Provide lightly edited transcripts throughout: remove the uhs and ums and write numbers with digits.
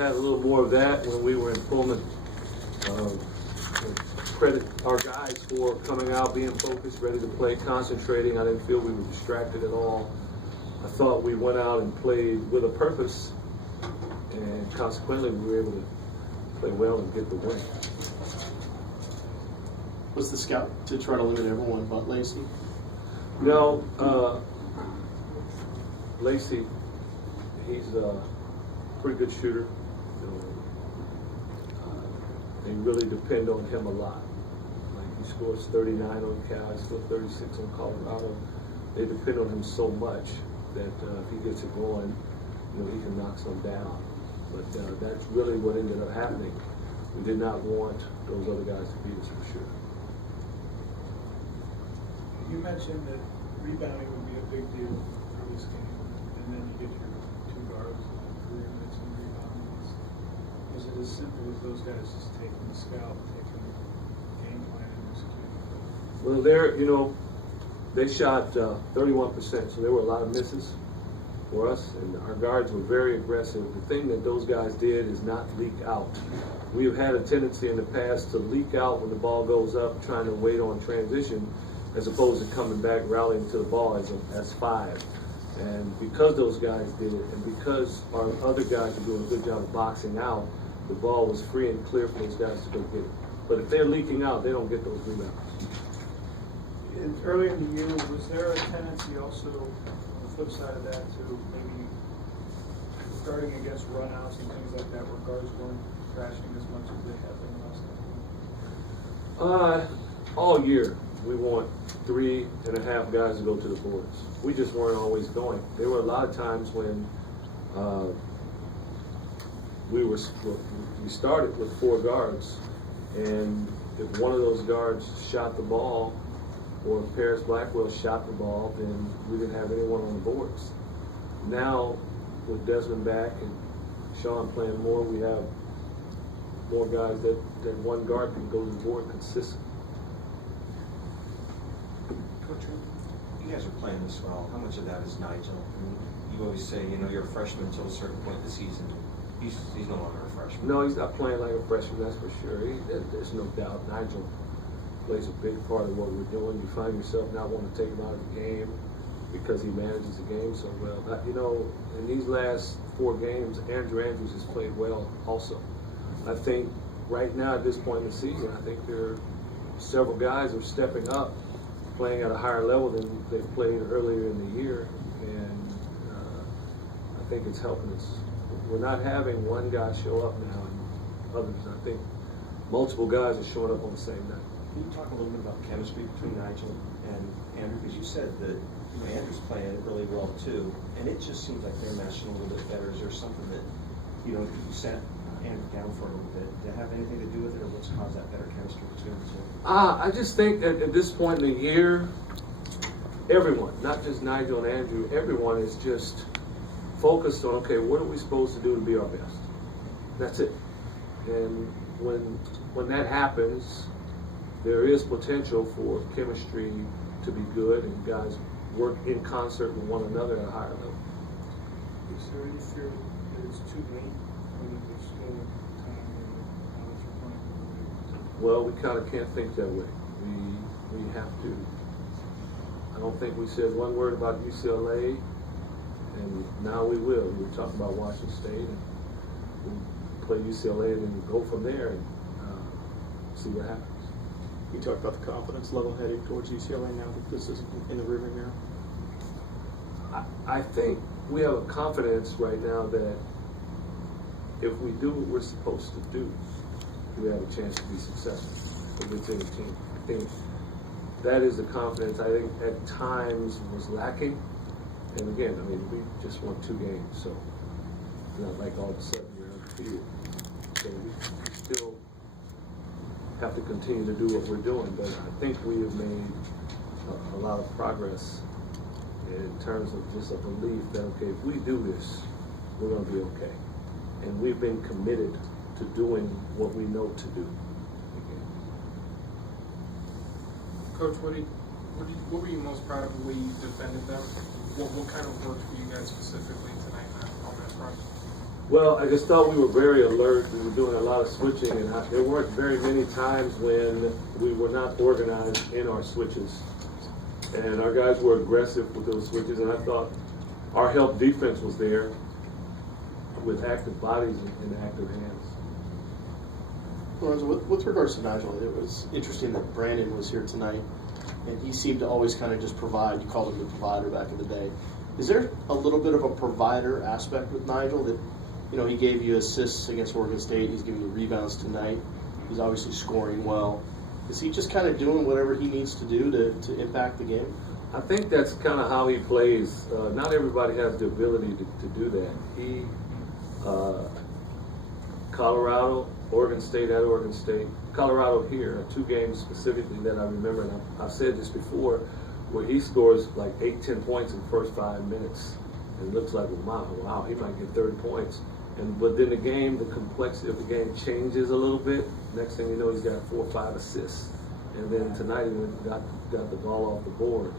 Had a little more of that when we were in Pullman. Credit our guys for coming out, being focused, ready to play, concentrating. I didn't feel we were distracted at all. I thought we went out and played with a purpose, and consequently we were able to play well and get the win. Was the scout to try to limit everyone but Lacey? No, Lacey, he's a pretty good shooter. They really depend on him a lot. Like he scores 39 on Cal, he scores 36 on Colorado. They depend on him so much that if he gets it going, he can knock some down. But that's really what ended up happening. We did not want those other guys to beat us for sure. You mentioned that rebounding would be a big deal for this game, and then you get your two guards and career minutes and rebounding. Was it as simple as those guys just taking the scout, taking the game plan and executing? Well, they shot 31%, so there were a lot of misses for us, and our guards were very aggressive. The thing that those guys did is not leak out. We have had a tendency in the past to leak out when the ball goes up, trying to wait on transition, as opposed to coming back, rallying to the ball as five. And because those guys did it, and because our other guys are doing a good job of boxing out, the ball was free and clear for those guys to go get it. But if they're leaking out, they don't get those rebounds. Earlier in the year, was there a tendency also, on the flip side of that, to maybe guarding against runouts and things like that, where guards weren't crashing as much as they have been last time? All year, we want 3.5 guys to go to the boards. We just weren't always going. There were a lot of times when we started with 4 guards, and if one of those guards shot the ball, or if Paris Blackwell shot the ball, then we didn't have anyone on the boards. Now, with Desmond back and Sean playing more, we have more guys that one guard can go to the board consistently. Coach, you guys are playing this well. How much of that is Nigel? I mean, you always say, you're a freshman until a certain point in the season. He's no longer a freshman. No, he's not playing like a freshman, that's for sure. There's no doubt. Nigel plays a big part of what we're doing. You find yourself not wanting to take him out of the game because he manages the game so well. In these last 4 games, Andrew Andrews has played well also. I think right now at this point in the season, I think there are several guys are stepping up, playing at a higher level than they played earlier in the year, and I think it's helping us. We're not having one guy show up now and others. I think multiple guys are showing up on the same night. Can you talk a little bit about chemistry between Nigel and Andrew? Because you said that Andrew's playing really well too, and it just seems like they're meshing a little bit better. Is there something that you sat Andrew down for a little bit? Did it have anything to do with it, or what's caused that better chemistry between the two? I just think that at this point in the year, everyone, not just Nigel and Andrew, everyone is just focused on, okay, what are we supposed to do to be our best? That's it. And when that happens, there is potential for chemistry to be good and guys work in concert with one another at a higher level. Is there any fear that it's too late, or that there's still time now that you're playing? Well, we kind of can't think that way. We have to. I don't think we said one word about UCLA, and now we will. We're talking about Washington State, and we'll play UCLA and then go from there and see what happens. You talked about the confidence level heading towards UCLA now that this is in the rearview mirror. I think we have a confidence right now that if we do what we're supposed to do, we have a chance to be successful against any team. I think that is the confidence I think at times was lacking. And again, we just won 2 games, so it's not like all of a sudden we're undefeated. So we still have to continue to do what we're doing, but I think we have made a lot of progress in terms of just a belief that, okay, if we do this, we're going to be okay. And we've been committed to doing what we know to do. Coach, what were you most proud of the way you defended them? What kind of worked for you guys specifically tonight on that front? Well, I just thought we were very alert. We were doing a lot of switching, and there weren't very many times when we were not organized in our switches. And our guys were aggressive with those switches, and I thought our help defense was there with active bodies and active hands. Lorenzo, with regards to Nigel, it was interesting that Brandon was here tonight, and he seemed to always kind of just provide. You called him the provider back in the day. Is there a little bit of a provider aspect with Nigel that, you know, he gave you assists against Oregon State, he's giving you rebounds tonight, he's obviously scoring well. Is he just kind of doing whatever he needs to do to impact the game? I think that's kind of how he plays. Not everybody has the ability to do that. He, Colorado, Oregon State at Oregon State, Colorado here, 2 games specifically that I remember, and I've said this before, where he scores like 8-10 points in the first 5 minutes. And it looks like, wow, he might get 30 points. But then the game, the complexity of the game changes a little bit. Next thing you know, he's got 4 or 5 assists. And then tonight he got the ball off the board.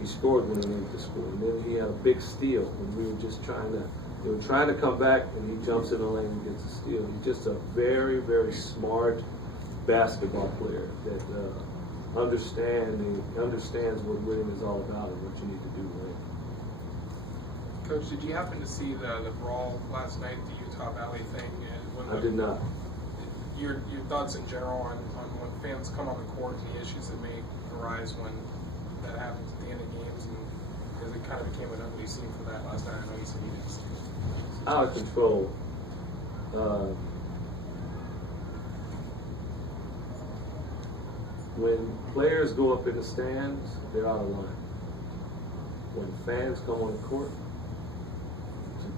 He scored when he needed to score. And then he had a big steal when we were just they were trying to come back, and he jumps in the lane and gets a steal. He's just a very, very smart basketball player that understands what winning is all about and what you need to do to win. Coach, did you happen to see the brawl last night, the Utah Valley thing? I did not. Your thoughts in general on when fans come on the court and the issues that may arise when that happens at the end of games, and because it kind of became an ugly scene for that last night. I know you said you didn't see it. Out of control. When players go up in the stands, they're out of line. When fans come on the court,